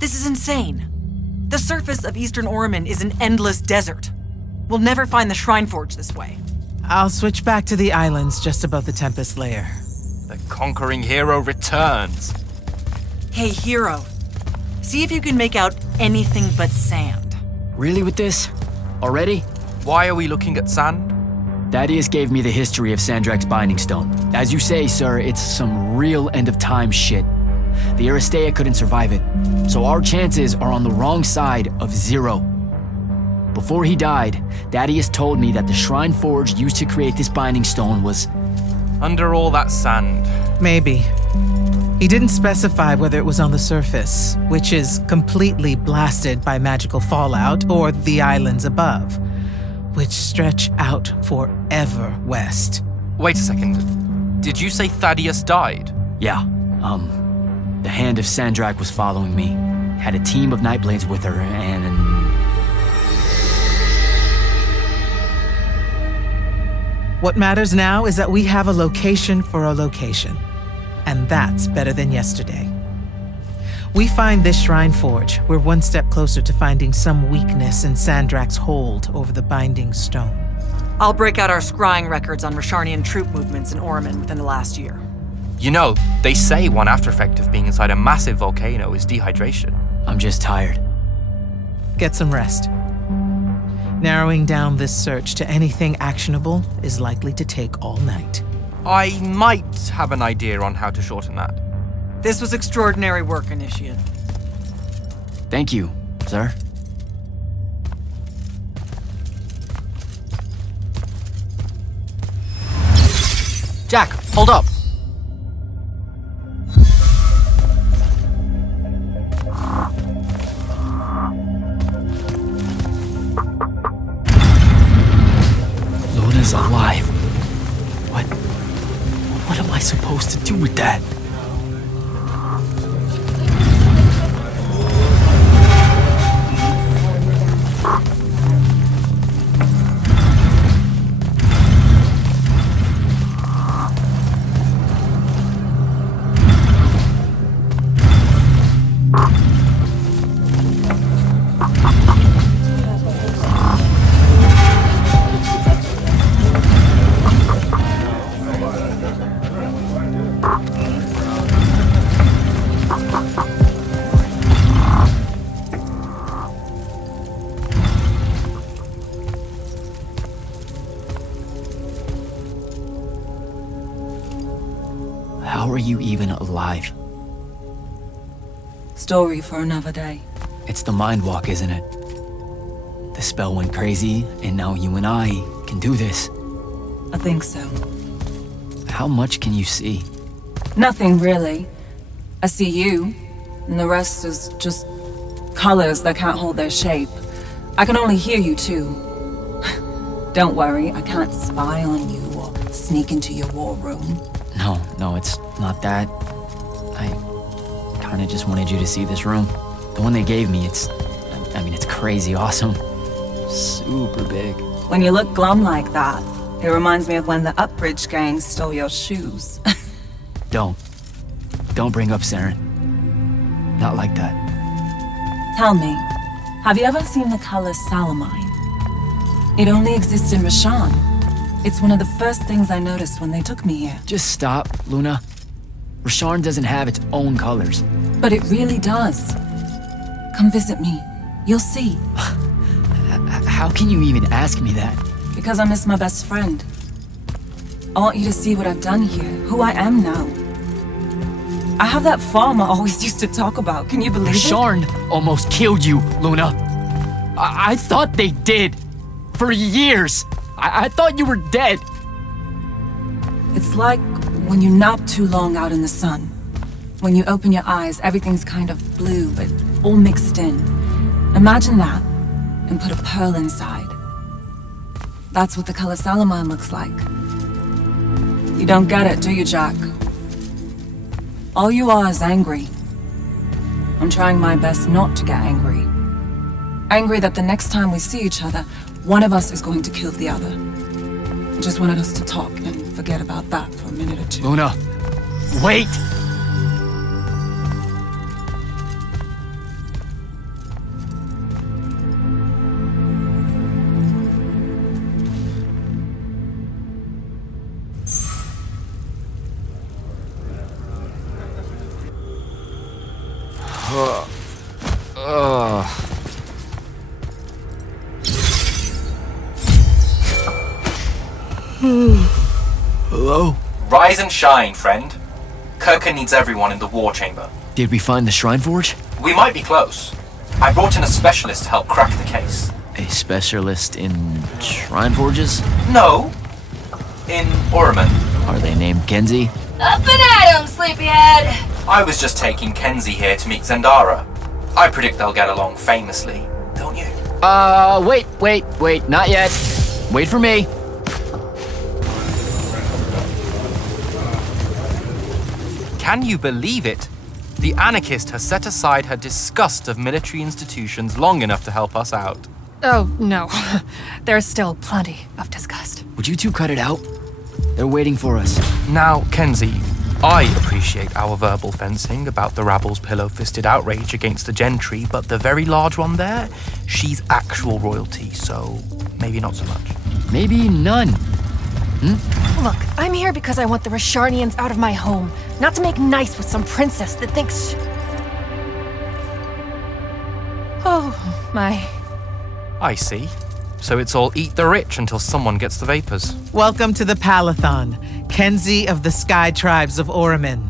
This is insane. The surface of Eastern Orman is an endless desert. We'll never find the Shrine Forge this way. I'll switch back to the islands just above the Tempest Layer. The conquering hero returns. Hey, hero. See if you can make out anything but sand. Really with this? Already? Why are we looking at sand? Thaddeus gave me the history of Sandrakk's Binding Stone. As you say, sir, it's some real end-of-time shit. The Aristea couldn't survive it, so our chances are on the wrong side of 0. Before he died, Thaddeus told me that the Shrine Forge used to create this Binding Stone was... Under all that sand. Maybe. He didn't specify whether it was on the surface, which is completely blasted by magical fallout, or the islands above, which stretch out forever west. Wait a second. Did you say Thaddeus died? Yeah, the Hand of Sandrakk was following me. Had a team of Nightblades with her, and... What matters now is that we have a location for a location. And that's better than yesterday. We find this Shrine Forge, we're one step closer to finding some weakness in Sandrakk's hold over the Binding Stone. I'll break out our scrying records on Rasharnian troop movements in Orman within the last year. You know, they say one after effect of being inside a massive volcano is dehydration. I'm just tired. Get some rest. Narrowing down this search to anything actionable is likely to take all night. I might have an idea on how to shorten that. This was extraordinary work, Initiate. Thank you, sir. Jack, hold up. Luna's alive. What am I supposed to do with that? How are you even alive? Story for another day. It's the Mind Walk, isn't it? The spell went crazy, and now you and I can do this. I think so. How much can you see? Nothing really. I see you, and the rest is just colors that can't hold their shape. I can only hear you too. Don't worry, I can't spy on you or sneak into your war room. No, it's not that. I kinda just wanted you to see this room. The one they gave me, it's crazy awesome. Super big. When you look glum like that, it reminds me of when the Upbridge gang stole your shoes. Don't bring up Saren. Not like that. Tell me, have you ever seen the color Salamine? It only exists in Rasharn. It's one of the first things I noticed when they took me here. Just stop, Luna. Rasharn doesn't have its own colors. But it really does. Come visit me. You'll see. How can you even ask me that? Because I miss my best friend. I want you to see what I've done here, who I am now. I have that farm I always used to talk about. Can you believe it? Rasharn almost killed you, Luna. I thought they did. For years. I thought you were dead. It's like when you nap too long out in the sun. When you open your eyes, everything's kind of blue, but all mixed in. Imagine that, and put a pearl inside. That's what the color Salamine looks like. You don't get it, do you, Jack? All you are is angry. I'm trying my best not to get angry. Angry that the next time we see each other, one of us is going to kill the other. I just wanted us to talk and forget about that for a minute or two. Luna, wait! Hello? Rise and shine, friend. Kirka needs everyone in the war chamber. Did we find the Shrine Forge? We might be close. I brought in a specialist to help crack the case. A specialist in Shrine Forges? No. In Orman. Are they named Kenzie? Up and at 'em, sleepyhead! I was just taking Kenzie here to meet Zendara. I predict they'll get along famously, don't you? Wait, not yet. Wait for me. Can you believe it? The anarchist has set aside her disgust of military institutions long enough to help us out. Oh, no. There's still plenty of disgust. Would you two cut it out? They're waiting for us. Now, Kenzie, I appreciate our verbal fencing about the rabble's pillow-fisted outrage against the gentry, but the very large one there, she's actual royalty, so maybe not so much. Maybe none. Look, I'm here because I want the Rasharnians out of my home, not to make nice with some princess that thinks... Oh, my... I see. So it's all eat the rich until someone gets the vapors. Welcome to the Palathon, Kenzie of the Sky Tribes of Oramin.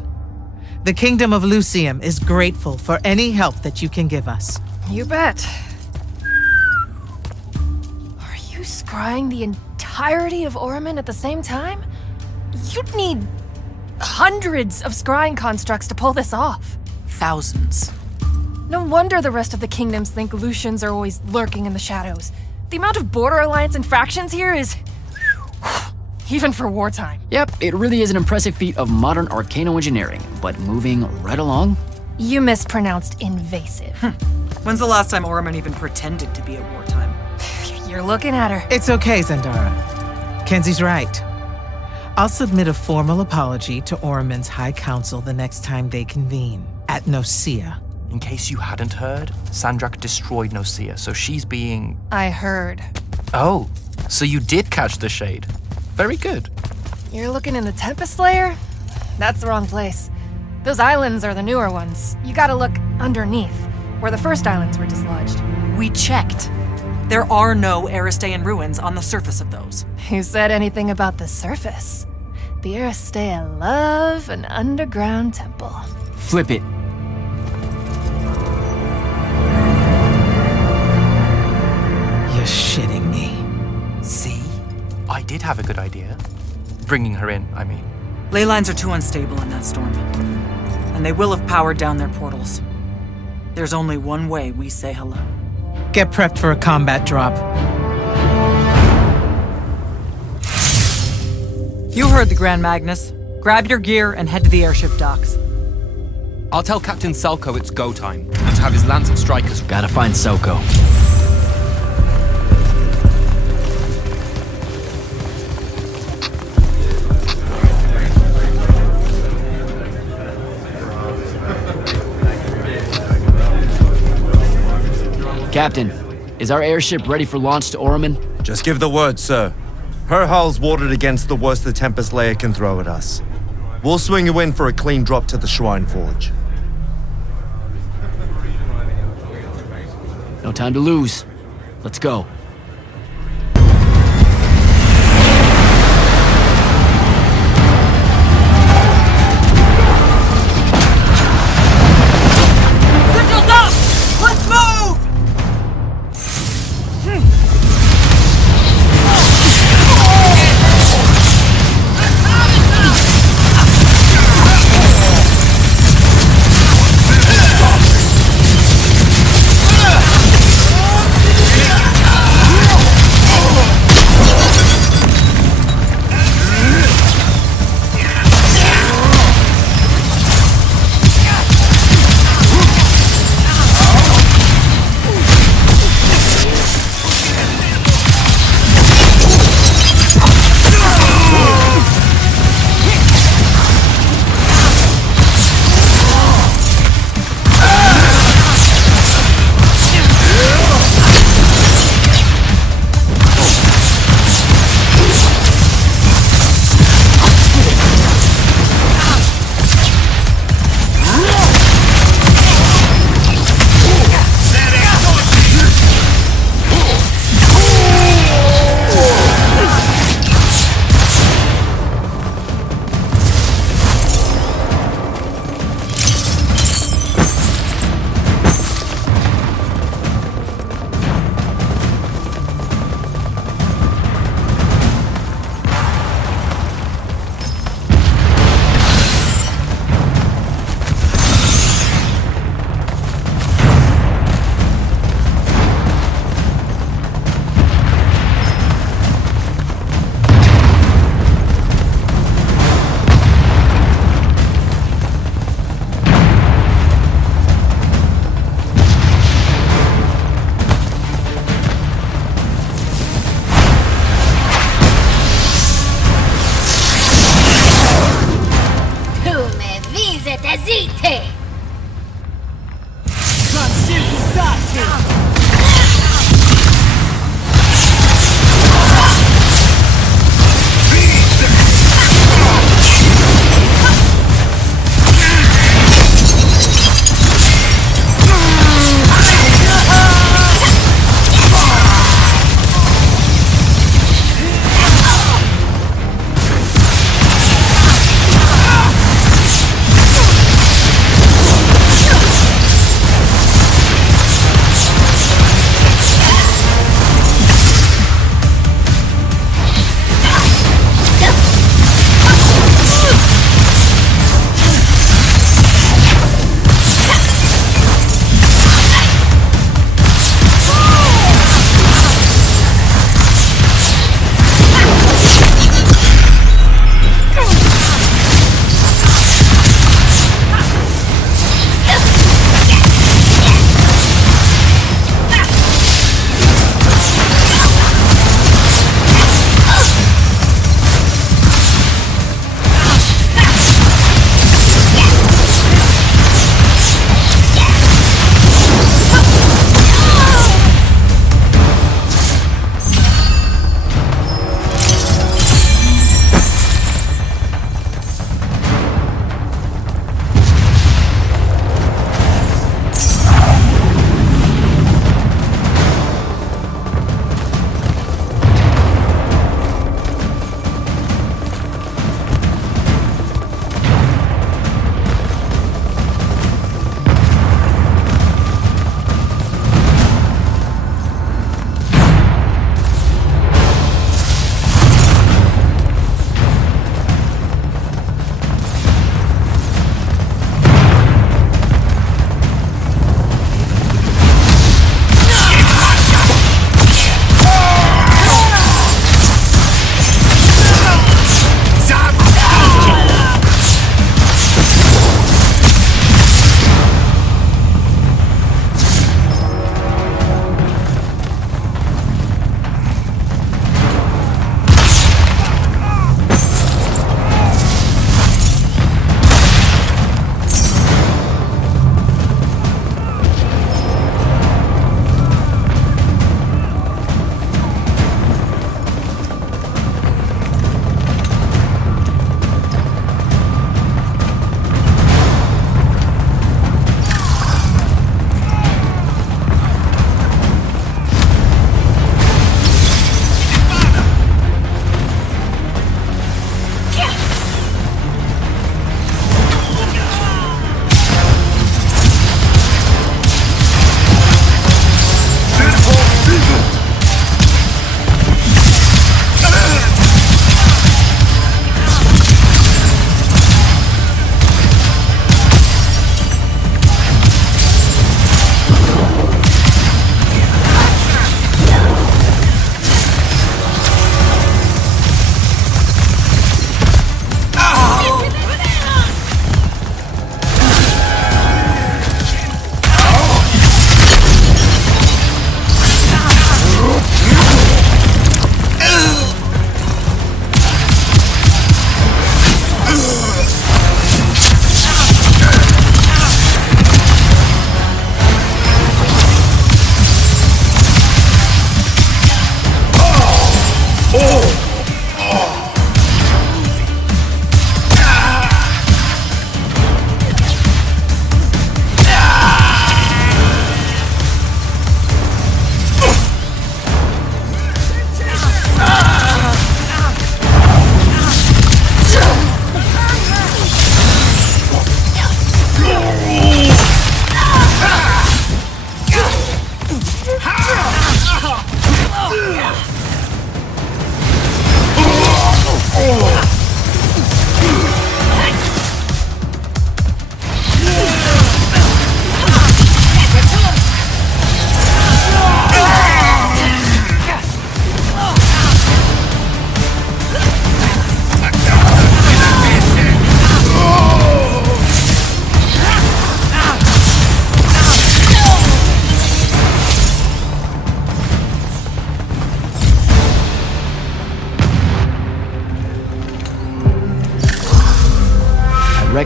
The Kingdom of Lucium is grateful for any help that you can give us. You bet. Are you scrying the entirety of Oramin at the same time? You'd need hundreds of scrying constructs to pull this off. Thousands. No wonder the rest of the kingdoms think Lucians are always lurking in the shadows. The amount of border alliance infractions here is... even for wartime. Yep, it really is an impressive feat of modern arcano-engineering, but moving right along? You mispronounced invasive. When's the last time Orman even pretended to be at wartime? You're looking at her. It's okay, Zendara. Kenzie's right. I'll submit a formal apology to Oramin's High Council the next time they convene, at Nosea. In case you hadn't heard, Sandrakk destroyed Nosea, so she's being... I heard. Oh, so you did catch the shade. Very good. You're looking in the Tempest layer? That's the wrong place. Those islands are the newer ones. You gotta look underneath, where the first islands were dislodged. We checked. There are no Aristean ruins on the surface of those. Who said anything about the surface? The Aristea love an underground temple. Flip it. You're shitting me. See? I did have a good idea. Bringing her in, I mean. Ley lines are too unstable in that storm. And they will have powered down their portals. There's only one way we say hello. Get prepped for a combat drop. You heard the Grand Magnus. Grab your gear and head to the airship docks. I'll tell Captain Selko it's go time, and to have his lance of strikers. Gotta find Selko. Captain, is our airship ready for launch to Oramin? Just give the word, sir. Her hull's warded against the worst the Tempest layer can throw at us. We'll swing you in for a clean drop to the Shrine Forge. No time to lose. Let's go. Signals up! Let's move!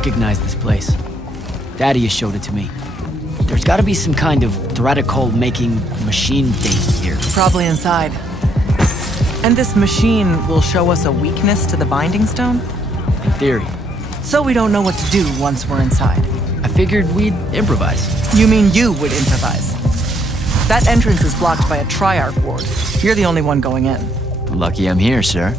recognize this place. Thaddeus showed it to me. There's gotta be some kind of Thradicol-making machine thing here. Probably inside. And this machine will show us a weakness to the Binding Stone? In theory. So we don't know what to do once we're inside. I figured we'd improvise. You mean you would improvise? That entrance is blocked by a Triarch ward. You're the only one going in. Lucky I'm here, sir.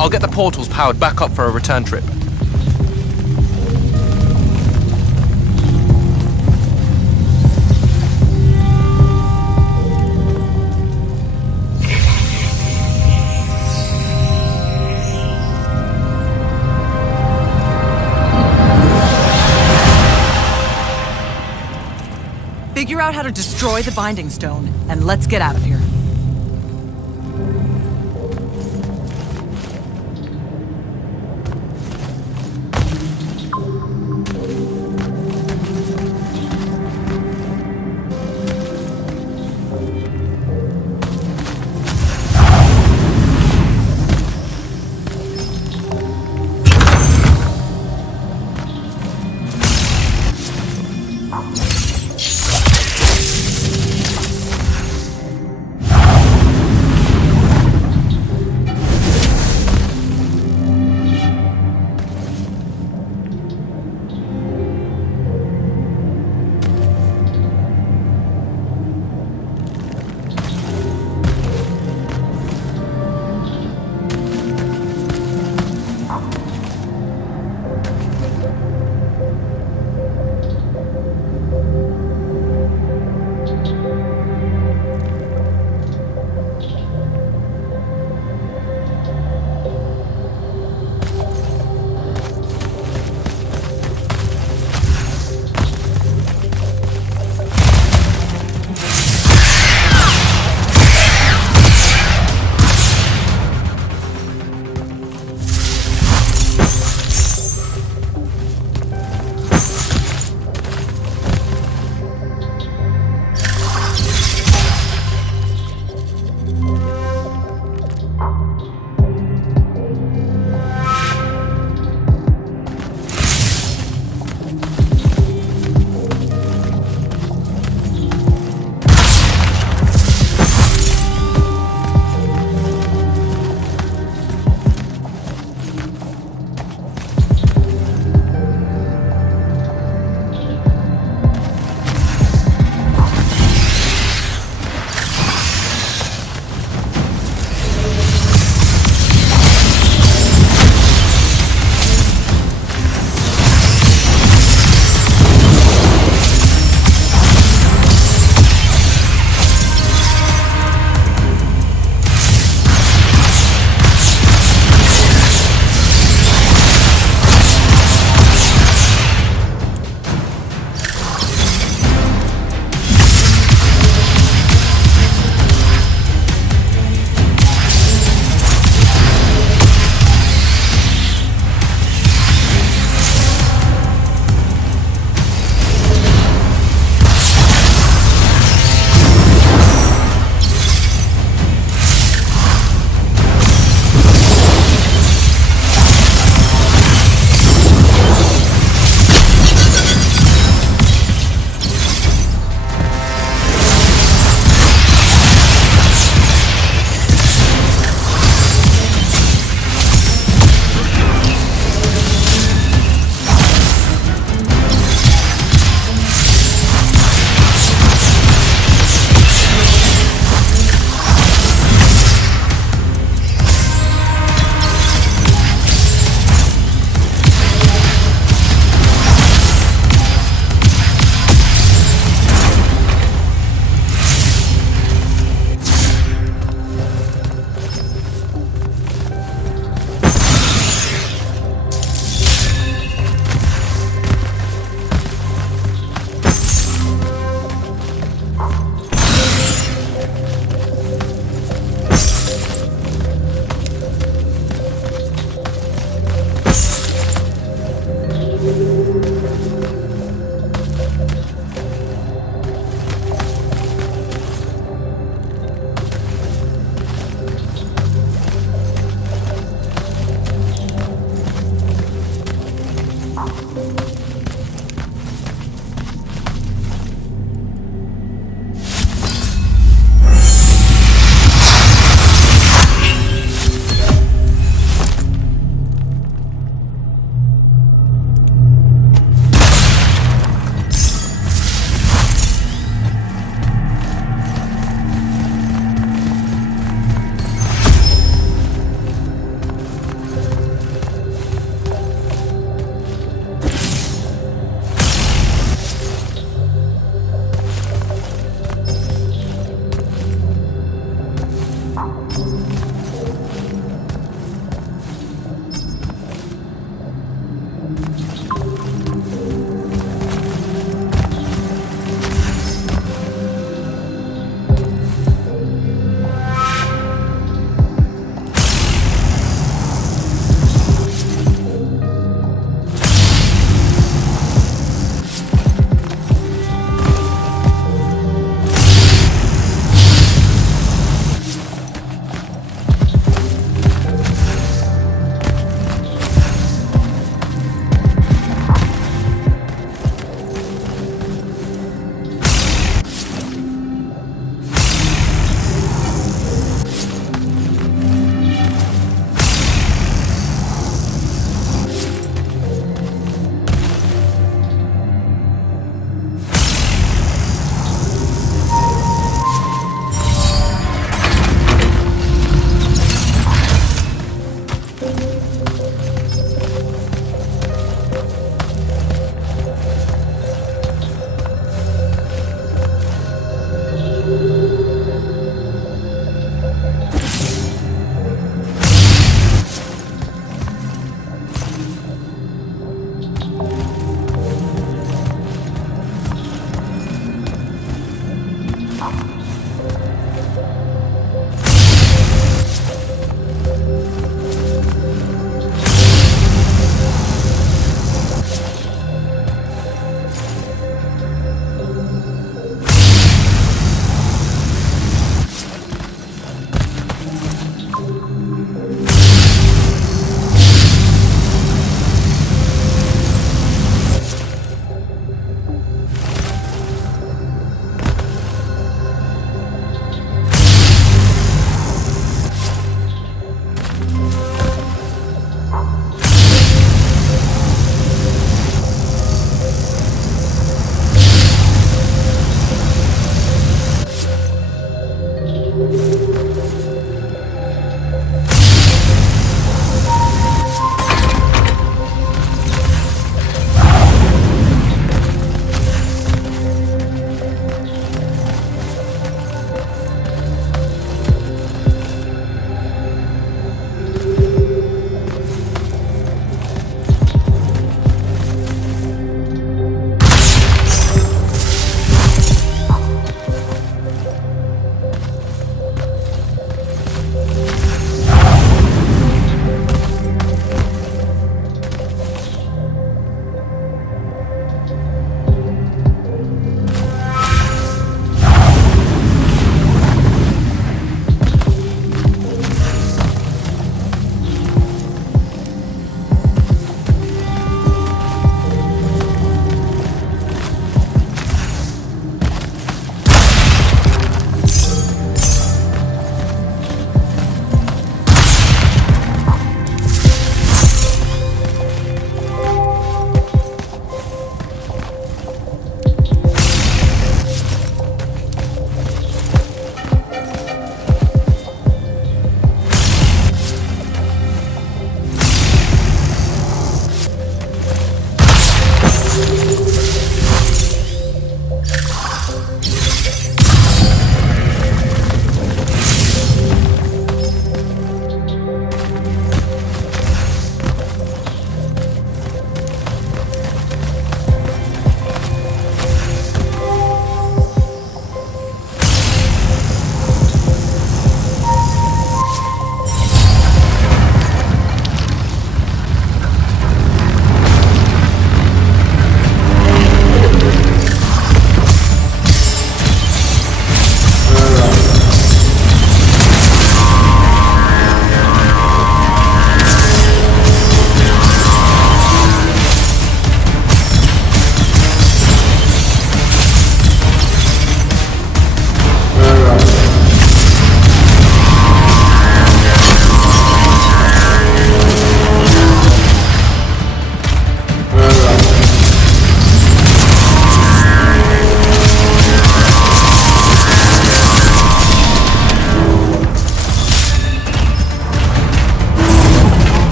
I'll get the portals powered back up for a return trip. Figure out how to destroy the Binding Stone, and let's get out of here.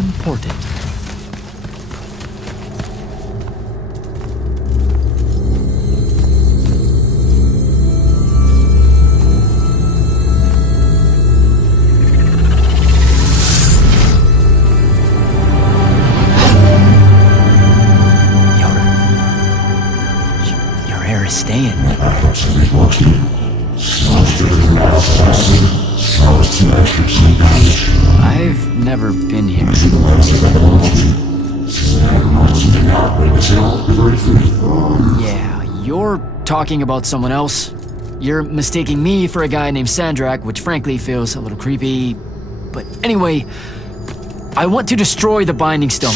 important. Your hair is staying. I've never been here. Yeah, you're talking about someone else. You're mistaking me for a guy named Sandrakk, which frankly feels a little creepy. But anyway, I want to destroy the Binding Stone.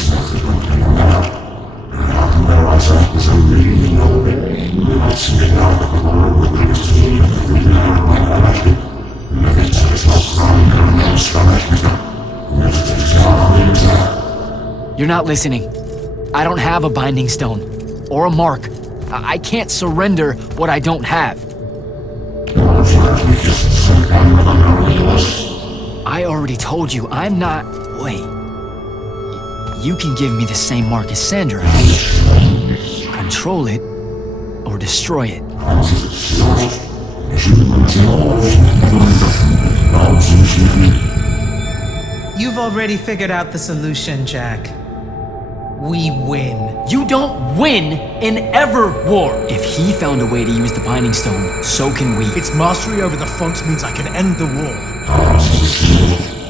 You're not listening. I don't have a Binding Stone. Or a mark. I can't surrender what I don't have. I already told you, I'm not... Wait. You can give me the same mark as Sandrakk. Control it, or destroy it. You've already figured out the solution, Jack. We win. You don't win in ever war! If he found a way to use the Binding Stone, so can we. Its mastery over the fonts means I can end the war.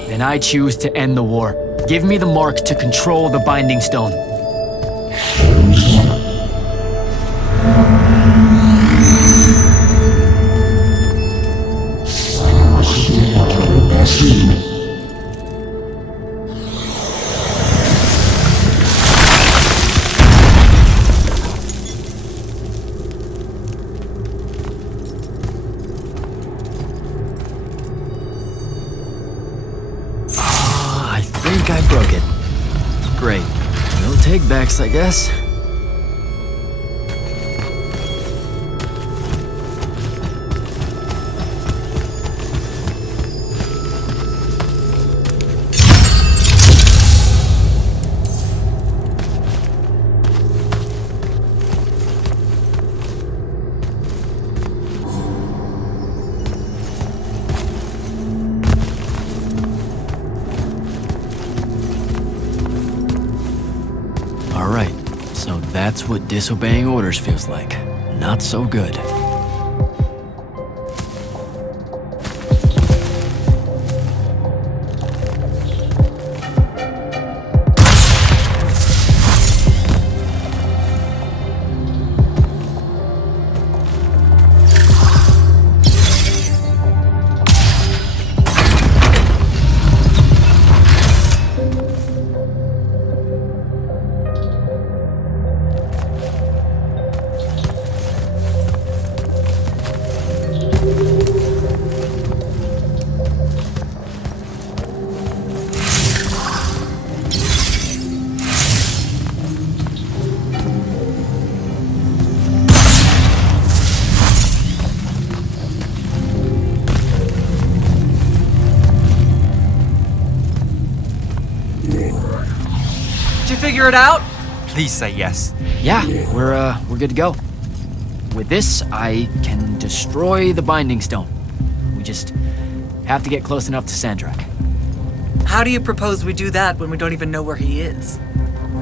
Then I choose to end the war. Give me the mark to control the Binding Stone. I broke it. Great. No take-backs, I guess. Alright, so that's what disobeying orders feels like. Not so good. Figure it out? Please say yes. Yeah, we're good to go. With this, I can destroy the Binding Stone. We just have to get close enough to Sandrakk. How do you propose we do that when we don't even know where he is?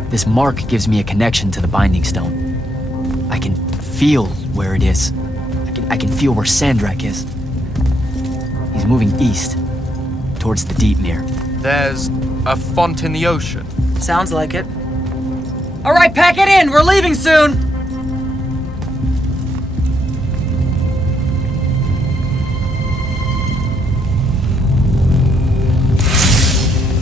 This mark gives me a connection to the Binding Stone. I can feel where it is. I can feel where Sandrakk is. He's moving east, towards the Deep Mere. There's a font in the ocean. Sounds like it. All right, pack it in. We're leaving soon.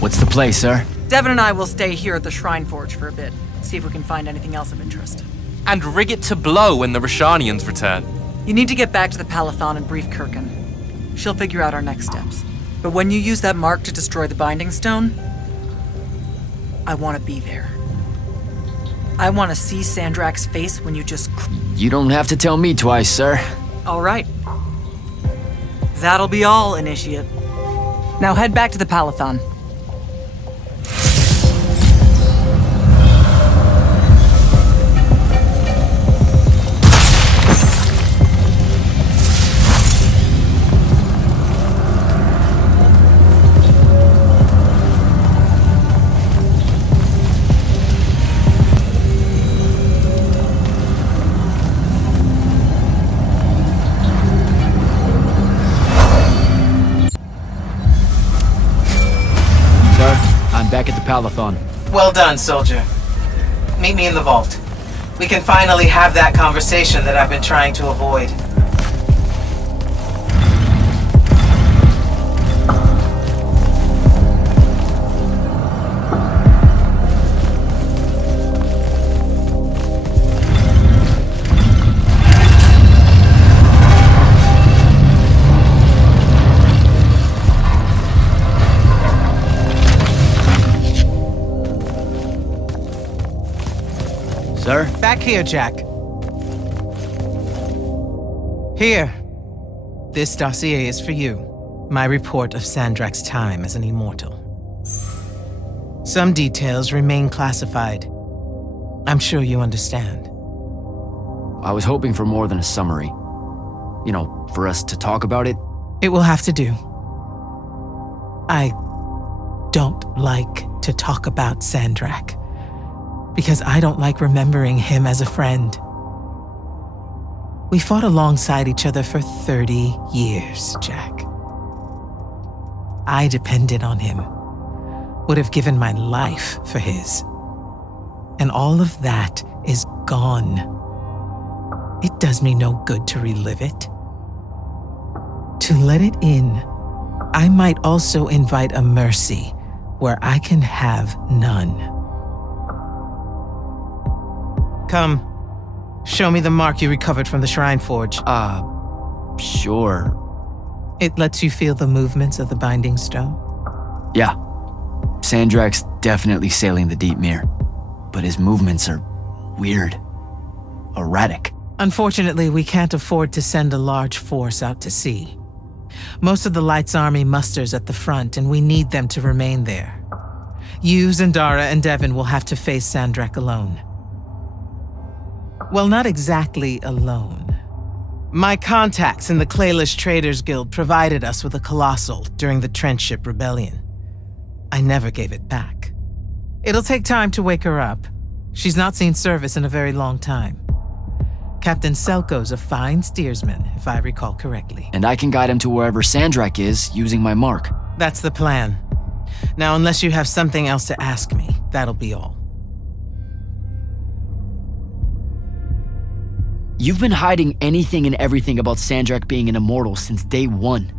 What's the play, sir? Devin and I will stay here at the Shrine Forge for a bit. See if we can find anything else of interest. And rig it to blow when the Rashanians return. You need to get back to the Palathon and brief Kirkin. She'll figure out our next steps. But when you use that mark to destroy the Binding Stone, I want to be there. I want to see Sandrakk's face when you just... You don't have to tell me twice, sir. All right. That'll be all, Initiate. Now head back to the Palathon. back at the Palathon. Well done, soldier. Meet me in the vault. We can finally have that conversation that I've been trying to avoid. Sir? Back here, Jack. Here. This dossier is for you. My report of Sandrakk's time as an immortal. Some details remain classified. I'm sure you understand. I was hoping for more than a summary. You know, for us to talk about it. It will have to do. I don't like to talk about Sandrakk, because I don't like remembering him as a friend. We fought alongside each other for 30 years, Jack. I depended on him, would have given my life for his. And all of that is gone. It does me no good to relive it. To let it in, I might also invite a mercy where I can have none. Come, show me the mark you recovered from the Shrine Forge. Sure. It lets you feel the movements of the Binding Stone. Yeah. Sandrakk's definitely sailing the deep mirror, but his movements are weird. Erratic. Unfortunately, we can't afford to send a large force out to sea. Most of the Light's army musters at the front, and we need them to remain there. You, Zendara, and Devon will have to face Sandrakk alone. Well, not exactly alone. My contacts in the Clayless Traders Guild provided us with a Colossal during the Trench Ship Rebellion. I never gave it back. It'll take time to wake her up. She's not seen service in a very long time. Captain Selko's a fine steersman, if I recall correctly. And I can guide him to wherever Sandrakk is using my mark. That's the plan. Now, unless you have something else to ask me, that'll be all. You've been hiding anything and everything about Sandrakk being an immortal since day one.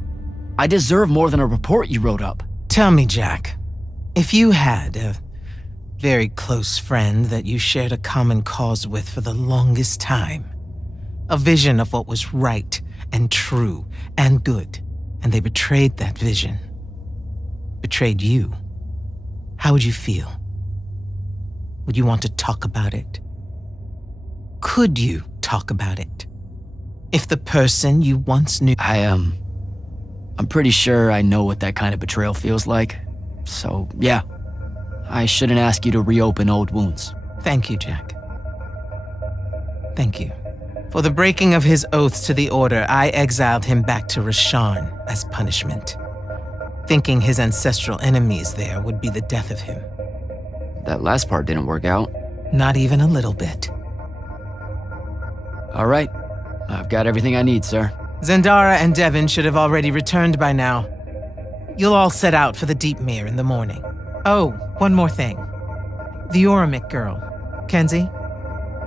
I deserve more than a report you wrote up. Tell me, Jack, if you had a very close friend that you shared a common cause with for the longest time, a vision of what was right and true and good, and they betrayed that vision, betrayed you, how would you feel? Would you want to talk about it? Could you talk about it? If the person you once knew... I'm pretty sure I know what that kind of betrayal feels like. So, yeah. I shouldn't ask you to reopen old wounds. Thank you, Jack. Thank you. For the breaking of his oaths to the Order, I exiled him back to Rasharn as punishment, thinking his ancestral enemies there would be the death of him. That last part didn't work out. Not even a little bit. All right. I've got everything I need, sir. Zendara and Devon should have already returned by now. You'll all set out for the Deep Mere in the morning. Oh, one more thing. The Oromik girl, Kenzie,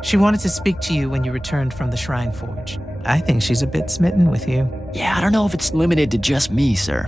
she wanted to speak to you when you returned from the Shrine Forge. I think she's a bit smitten with you. Yeah, I don't know if it's limited to just me, sir.